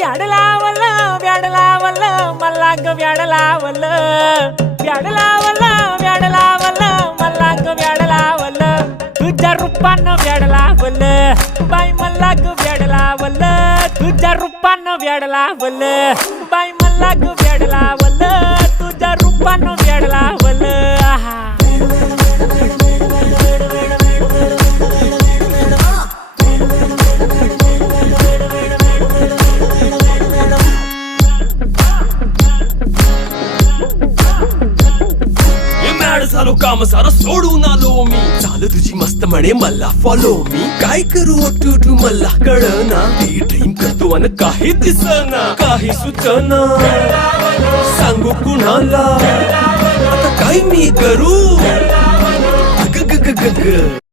व्याड लावलं व्याड लावलं मला ग व्याड लावलं व्याड लावलं व्याड लावलं मला ग व्याड लावलं तुझ्या रूपानं व्याड लावलं बाई मला ग व्याड लावलं तुझ्या रूपानं व्याड लावलं बाई मला ग व्याड लावलं तुझ्या रूपानं व्याड लावलं आहा झालो काम सारं सोडून आलो मी चाल तुझी मस्त म्हणे मला फॉलो मी काय करू टू मला कळना ती ड्रीम करतो अन काही दिसना काही सुचना सांगू कुणाला आता काय मी करू ग ग ग ग ग